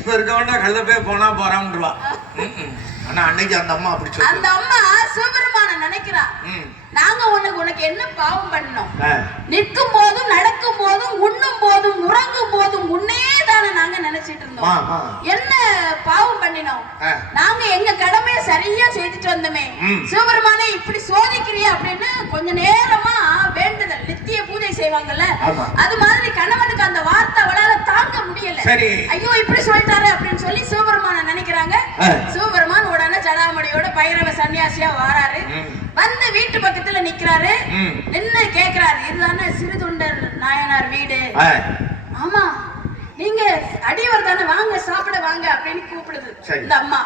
இப்ப இருக்கவனா கழுத போனா போறான்னுவா. ஆனா அன்னைக்கு அந்த அம்மா அப்படி சொல்லி அந்த அம்மா சிவபெருமான நினைக்கிறா, நாங்க உனக்கு என்ன பாவம் பண்ணோம்? நிற்கும் போதும் நடக்கும் போதும் உண்ணும் போதும் உறங்கும் போதும் உன்னே தானே நாங்க நினைச்சிட்டு இருந்தோம். என்ன பாவம் பண்ணினோம்? நாங்க எங்க கடமையை சரியா செய்துட்டு வந்தோமே. சிவபெருமானே இப்படி சோதிக்கிறிய அப்படின்னு கொஞ்ச நேரமா வேண்டுதல், நித்திய பூஜை செய்வாங்கல்ல, அது மாதிரி கணவனுக்கு அந்த வார்த்தை அவளால தாங்க முடியல. ஐயோ இப்படி சொல்லிட்டாரு அப்படின்னு சொல்லி சிவபெருமான நினைக்கிறாங்க. சிவபெருமான் உடனே ஜடாமடியோட பைரவ சன்னியாசியா வாராரு. வந்து வீட்டு பக்கத்துல நிக்கிறாரு. நின்னு கேக்குறாரு, இதுதானே சிறுதொண்டர் நாயனார் வீடு? ஆமா, நீங்க அடியவர் தானே, வாங்க சாப்பிட வாங்க அப்படின்னு கூப்பிடுது இந்த அம்மா.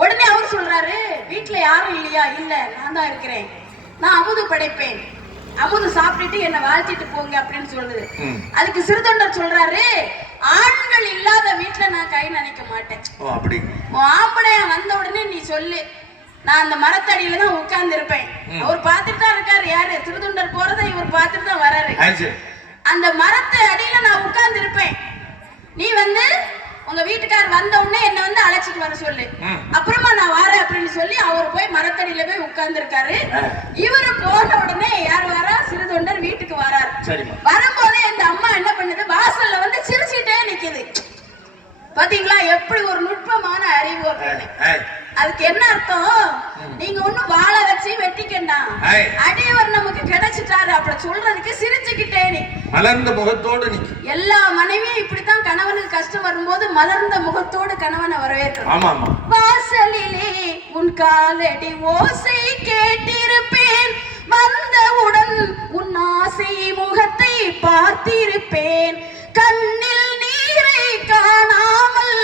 உடனே அவர் சொல்றாரு, வீட்டுல யாரும் இல்லையா? இல்ல, நான் தான் இருக்கிறேன், நான் அமுது படைப்பேன், அமுது சாப்பிட்டுட்டு என்ன வாழ்த்திட்டு போங்க அப்படின்னு சொல்லுது. அதுக்கு சிறுதொண்டர் சொல்றாரு, ஆண்கள் இல்லாத வீட்டுல நான் கை நினைக்க மாட்டேன். ஆம்பளையா வந்த உடனே நீ சொல்லு, நான் அந்த மரத்தடியில தான் உட்கார்ந்து இருப்பேன். அவர் பார்த்துட்டு தான் இருக்காரு. யாரு? திருத்தொண்டர் போறதை இவர் பார்த்துட்டு தான் வராரு. அந்த மரத்து அடியில நான் உட்கார்ந்து இருப்பேன். நீ வந்து உங்க வீட்டுக்காரர் வந்த உடனே என்ன வந்து அழைச்சிட்டு வர சொல்லு, அப்புறமா நான் வரேன் அப்படின்னு சொல்லி அவர் போய் மரத்தடியில போய் உட்கார்ந்து இருக்காரு. இவரு போன உடனே யார் வரா? சிறுதொண்டர் வீட்டுக்கு வராரு. வரும்போதே இந்த அம்மா என்ன பண்ணுது? வாசல்ல வந்து சிரிச்சுட்டே நிக்குது. பாத்தீங்களா எப்படி ஒரு நுட்பமான அறிவு அப்படின்னு. அதுக்கு என்ன அர்த்தம்? நீங்க ஒண்ணும் வாழ வச்சு வெட்டிக்கண்டா, அடியவர் நமக்கு கிடைச்சிட்டாரு அப்படி சொல்றதுக்கு சிரிச்சுக்கிட்டே நீ மலர்ந்த முகத்தோடு நீ. எல்லா மனைவியும் இப்படித்தான் கணவனுக்கு கஷ்டம் வரும்போது மலர்ந்த முகத்தோடு கணவனை வரவேற்கிறோம். வாசலிலே உன் காலடி ஓசை கேட்டிருப்பேன், வந்தவுடன் உன் ஆசை முகத்தை பார்த்திருப்பேன், கண்ணில் நீரை காணாமல்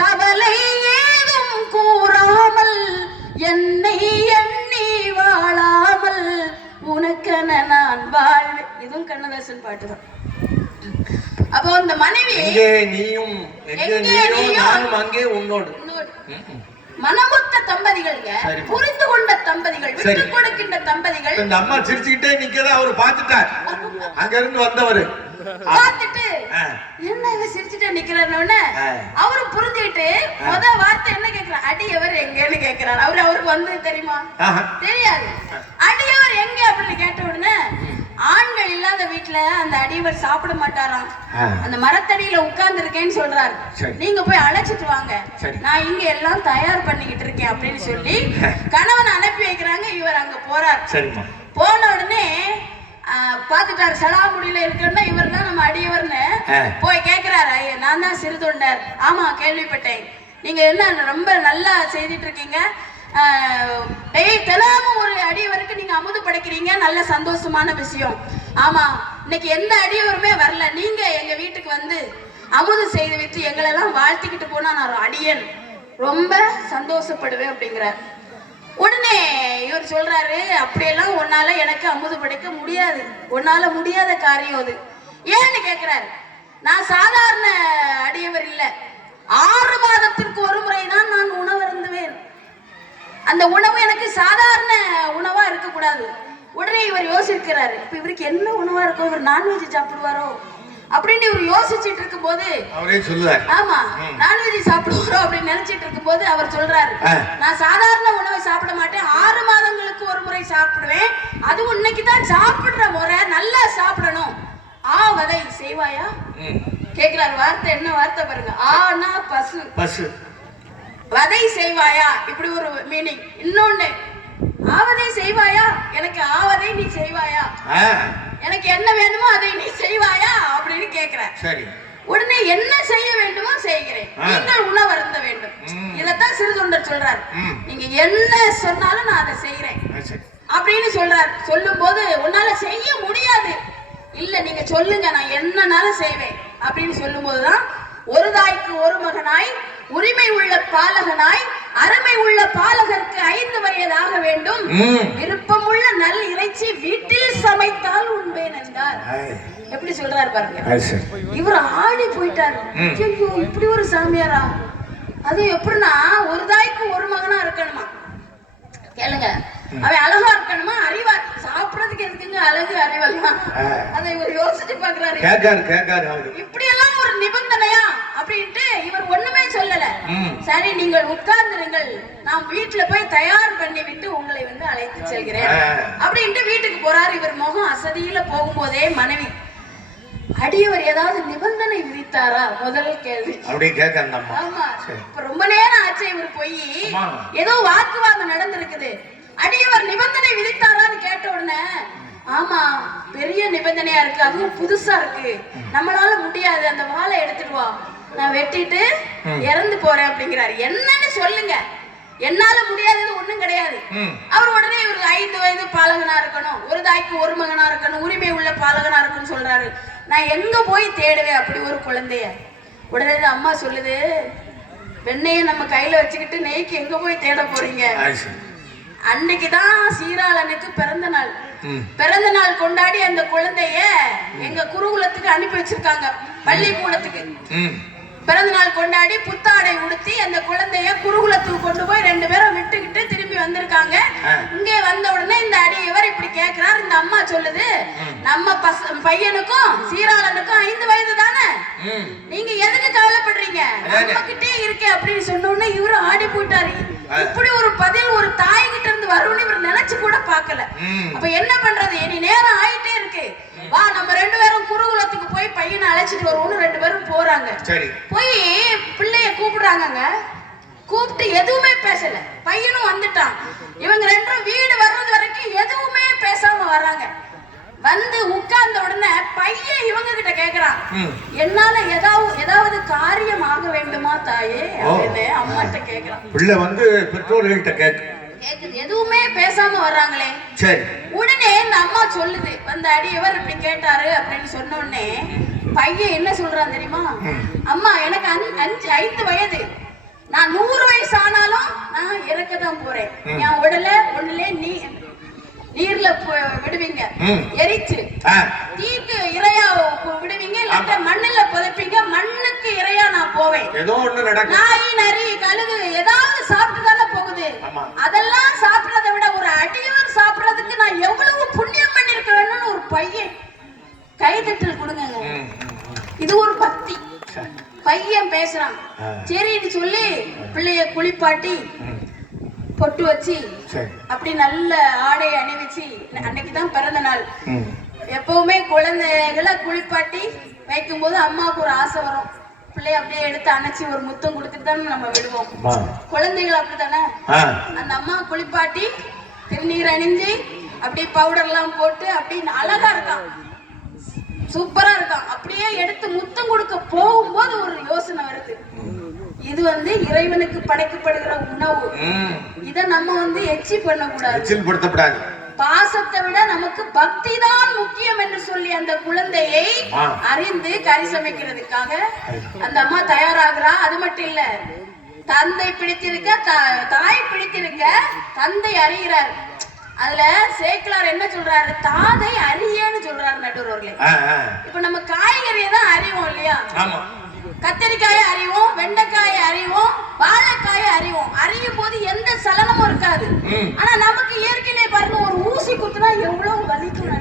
கவலை ஏதும் கூறாமல் என்னை எண்ணி வாழாமல் உனக்கென நான் வாழ்வேன். இதுவும் கண்ணதாசன் பாட்டுதான். அப்போ அந்த மனைவி நீயும் நானும் அங்கே உன்னோடு மனமொத்த தம்பதிகள், புரிந்து கொண்ட தம்பதிகள், விட்டு கொடுக்கின்ற தம்பதிகள். இந்த அம்மா சிரிச்சுக்கிட்டே நிக்கதான் அவரு பாத்துட்டார். அங்க இருந்து வந்தவரு பாத்துட்டு என்ன இவ சிரிச்சுட்டே நிக்கிறாருன்னு அவரு புரிஞ்சுக்கிட்டு முத வார்த்தை என்ன கேக்குறாரு? அடியவர் எங்கன்னு கேக்குறாரு. அவருக்கு வந்து தெரியுமா? தெரியாது. அடியவர் எங்க அப்படின்னு கேட்ட உடனே, ஆண்கள் இல்லாத வீட்டுல அந்த அடியவர் சாப்பிட மாட்டாராம், அந்த மரத்தடியில உட்கார்ந்து இருக்கேன்னு சொல்றாரு, நீங்க போய் அழைச்சிட்டு வாங்க, நான் இங்க எல்லாம் தயார் பண்ணிக்கிட்டு இருக்கேன் அப்படின்னு சொல்லி கணவனை அனுப்பி வைக்கிறாங்க. இவர் அங்க போறார். போன உடனே பாத்துட்டாரு, சடாமுடியில இருக்குன்னா இவர் தான் நம்ம அடியவர்னு போய் கேக்குறாரு. நான் தான் சிறுதொண்டர். ஆமா, கேள்விப்பட்டேன், நீங்க என்ன ரொம்ப நல்லா செய்துட்டு இருக்கீங்க, தினமும் ஒரு அடியவருக்கு நீங்க அமுது படைக்கிறீங்க, நல்ல சந்தோஷமான விஷயம். ஆமா, இன்னைக்கு எந்த அடியவருமே வரல, நீங்க எங்க வீட்டுக்கு வந்து அமுது செய்து வச்சு எங்களெல்லாம் வாழ்த்திக்கிட்டு போனா நான் அடியன் ரொம்ப சந்தோஷப்படுவேன் அப்படிங்கிறார். உடனே இவர் சொல்றாரு, அப்படியெல்லாம் உன்னால எனக்கு அமுது படைக்க முடியாது, உன்னால முடியாத காரியம் அது. ஏன்னு கேக்குறாரு. நான் சாதாரண அடியவர் இல்ல, 6 மாதத்திற்கு ஒரு முறைதான் நான் உணவு அருந்துவேன். அந்த உணவு எனக்கு சாதாரண உணவா இருக்க கூடாது. உடனே இவர் யோசிக்கிறாரு, இப்ப இவருக்கு என்ன உணவா இருக்கும், இவர் நான்வெஜ் சாப்பிடுவாரோ அப்படின்னு இவர் யோசிச்சுட்டு இருக்கும் போது அவரே சொல்லுவார், ஆமா நான்வெஜ் சாப்பிடுவாரோ அப்படின்னு நினைச்சிட்டு இருக்கும் போது அவர் சொல்றாரு, நான் சாதாரண உணவை சாப்பிட மாட்டேன், 6 மாதங்களுக்கு ஒரு முறை சாப்பிடுவேன், அதுவும் இன்னைக்கு தான் சாப்பிடுற முறை, நல்லா சாப்பிடணும், ஆவதை செய்வாயா கேக்குறாரு. வார்த்தை என்ன வார்த்தை பாருங்க, ஆனா பசு, பசு வதை செய்வாயா, இப்படி ஒரு மீனிங். இன்னொன்னு, ஆவதை செய்வாயா, எனக்கு ஆவதை நீ செய்வாயா, எனக்கு என்ன வேண்டுமோ அதை நீ செய்வாயா அப்படின்னு கேக்குற. சரி. உடனே என்ன செய்ய வேண்டுமோ செய்கிறேன், நீங்கள் உணவு அருந்த வேண்டும். இதத்தான் சிறுதொண்டர் சொல்றாரு, நீங்க என்ன சொன்னாலும் நான் அதை செய்யறேன் அப்படின்னு சொல்றாரு. சொல்லும் போது உன்னால செய்ய முடியாது, இல்ல நீங்க சொல்லுங்க நான் என்னன்னாலும் செய்வேன் அப்படின்னு சொல்லும் போதுதான், ஒரு தாய்க்கு ஒரு மகனாய், உரிமை உள்ள பாலகனாய், அருமை உள்ள பாலகருக்கு 5 வயதாக வேண்டும், விருப்பமுள்ள நல் இறைச்சி வீட்டில் சமைத்தால் உண்பேன் என்றார். எப்படி சொல்றாரு பாருங்க. இவர் ஆடி போயிட்டாரு, ஐயோ இப்படி ஒரு சாமியாரா, அது எப்படின்னா ஒரு தாய்க்கு ஒரு மகனா இருக்கணுமா, கேளுங்க, அவன் அழகா இருக்கணுமா, அறிவா, சாப்பிடறதுக்கு எதுக்குங்க அழகு அறிவெல்லாம், அதை இவர் யோசிச்சு பாக்குறாரு. இப்படி எல்லாம் ஒரு நிபந்தனையா அப்படின்ட்டு இவர் ஒண்ணுமே சரி நீங்கள் உட்கார்ந்துருங்கள், நான் வீட்டுல போய் தயார் பண்ணி விட்டு உங்களை வந்து அழைத்து செல்கிறேன் அப்படின்ட்டு வீட்டுக்கு போறாரு. இவர் முகம் அசதியில போகும்போதே மனைவி, அடியவர் ஏதாவது நிபந்தனை விதித்தாரா? முதல் கேள்வி அப்படி கேட்க. ஆமா, இப்ப ரொம்ப நேரம் ஆச்சு இவர் போய் ஏதோ வாக்குவாதம் நடந்திருக்குது. அடியவர் நிபந்தனை விதித்தாரான்னு கேட்ட உடனே, ஆமா பெரிய நிபந்தனையா இருக்கு, அதுவும் புதுசா இருக்கு, நம்மளால முடியாது, அந்த வாளை எடுத்துட்டு வா, நான் வெட்டிட்டு இறந்து போறேன் அப்படிங்கிறாரு. என்னன்னு சொல்லுங்க, என்னால முடியாதது ஒண்ணும் கிடையாது. அவர் உடனே இவருக்கு 5 வயது பாலகனா இருக்கணும், ஒரு தாய்க்கு ஒரு மகனா இருக்கணும், உரிமை உள்ள பாலகனா இருக்குன்னு சொல்றாரு. நான் எங்க போய் தேடுவேன் அப்படி ஒரு குழந்தைய? உடனே அம்மா சொல்லுது, வெண்ணைய நம்ம கையில வச்சுக்கிட்டு நெய்க்கு எங்க போய் தேட போறீங்க? அன்னைக்குதான் சீராளனுக்கு பிறந்த நாள். பிறந்த நாள் கொண்டாடி அந்த குழந்தைய எங்க குருகுலத்துக்கு அனுப்பி வச்சிருக்காங்க, பள்ளிக்கூடத்துக்கு. பிறந்த நாள் கொண்டாடி புத்தாடை உடுத்தி அந்த குழந்தைய குருகுலத்துக்கு கொண்டு போய் 2 பேரும் விட்டுக்கிட்டு திரும்பி வந்திருக்காங்க. இங்கே வந்த உடனே இந்த அடியவர் இப்படி கேட்கிறார். இந்த அம்மா சொல்லுது, நம்ம பையனுக்கும் சீராளனுக்கும் 5 வயது தானே, நீங்க எதுக்கு கவலைப்படுறீங்க, நம்ம கிட்டே இருக்கே அப்படின்னு சொன்ன உடனே இவரு ஆடி போயிட்டாரு. இப்படி ஒரு பதில் ஒரு தாய் கிட்ட இருந்து வரும்னு இவர் நினைச்சு கூட பார்க்கல. அப்ப என்ன பண்றது, இனி நேரம் ஆயிட்டே இருக்கு, வா நம்ம 2 பேரும் குருகுலத்துக்கு போய் பையனை அழைச்சிட்டு வருவோம்னு 2 பேரும் போறாங்க. போய் பிள்ளைய கூப்பிடுறாங்க. கூப்பிட்டு எதுவுமே பேசல, பையனும் வந்துட்டான். இவங்க 2 பேரும் வீடு வர்றது வரைக்கும் எதுவுமே பேசாம வர்றாங்க. வந்து உட்கார்ந்த உடனே பையன் இவங்க கிட்ட கேக்குறான், என்னால ஏதாவது காரியம் ஆக வேண்டுமா தாயே அப்படின்னு அம்மாட்ட கேக்குறான். பிள்ளை வந்து பெற்றோர்கள்ட்ட கேக்குது, எதுவுமே பேசாம வர்றாங்களே. சரி, உடனே இந்த அம்மா சொல்லுது, அந்த அடியவர் இப்படி கேட்டாரு அப்படின்னு சொன்ன உடனே பையன் என்ன சொல்றான் தெரியுமா? அம்மா எனக்கு 5 வயது, நான் 100 வயசு ஆனாலும் நான் இறக்கதான் போறேன். என் உடலை ஒண்ணுல நீர்ல விடுவீங்க, எரிச்சு தீக்கு இறையா விடுவீங்க, இல்லாட்ட மண்ணுல புதைப்பீங்க, மண்ணுக்கு இறையா நான் போவேன். ஏதோ ஒண்ணு நடக்கும், நாய் நரி கழுகு ஏதாவது சாப்பிட்டுதானே போகுது, அதெல்லாம் சாப்பிடறதை விட ஒரு அடியவர் சாப்பிடறதுக்கு நான் எவ்வளவு புண்ணியம் பண்ணிருக்க வேணும்னு ஒரு பையன் கைதட்டல் கொடுங்க. இது ஒரு பக்தி. பையன் பேசுறான், சரின்னு சொல்லி பிள்ளைய குளிப்பாட்டி பொட்டு வச்சு அப்படி நல்ல ஆடை அணிவிச்சு, அன்னைக்குதான் பிறந்த நாள். எப்பவுமே குழந்தைகளை குளிப்பாட்டி வைக்கும் போது அம்மாவுக்கு ஒரு ஆசை வரும், பிள்ளைய அப்படியே எடுத்து அணைச்சி ஒரு முத்தம் கொடுத்துட்டு தானே நம்ம விடுவோம். குழந்தைகள் அப்படித்தானே. அந்த அம்மா குளிப்பாட்டி திருநீர் அணிஞ்சு அப்படி பவுடர் எல்லாம் போட்டு அப்படி அழகா இருக்கான், சூப்பரா இருக்கான். அப்படியே எடுத்து முத்தம் கொடுக்க போகும்போது ஒரு யோசனை வருது, இது வந்து இறைவனுக்கு படைக்கப்படுகிற உணவு, இத நம்ம வந்து எச்சி பண்ணக்கூடாது, பாசத்தை விட நமக்கு பக்தி தான் முக்கியம் என்று சொல்லி அந்த குழந்தையை அறிந்து கறி சமைக்கிறதுக்காக அந்த அம்மா தயாராகிறா. அது மட்டும் இல்ல, தந்தை பிடித்திருக்க தாய் பிடித்திருக்க தந்தை அறிகிறார். அதுல சேக்கிலார் என்ன சொல்றாரு, தாதை அறியன்னு சொல்றாரு நடுவர்களே. இப்ப நம்ம காய்கறியை தான் அறிவோம் இல்லையா, கத்திரிக்காயை அறிவோம், வெண்டைக்காயை அறிவோம், வாழைக்காயை அறிவோம். அறியும் போது எந்த சலனமும் இருக்காது. ஆனா நமக்கு இயற்கையிலே பாருங்க, ஒரு ஊசி குத்துனா எவ்வளவு வலிக்கும்.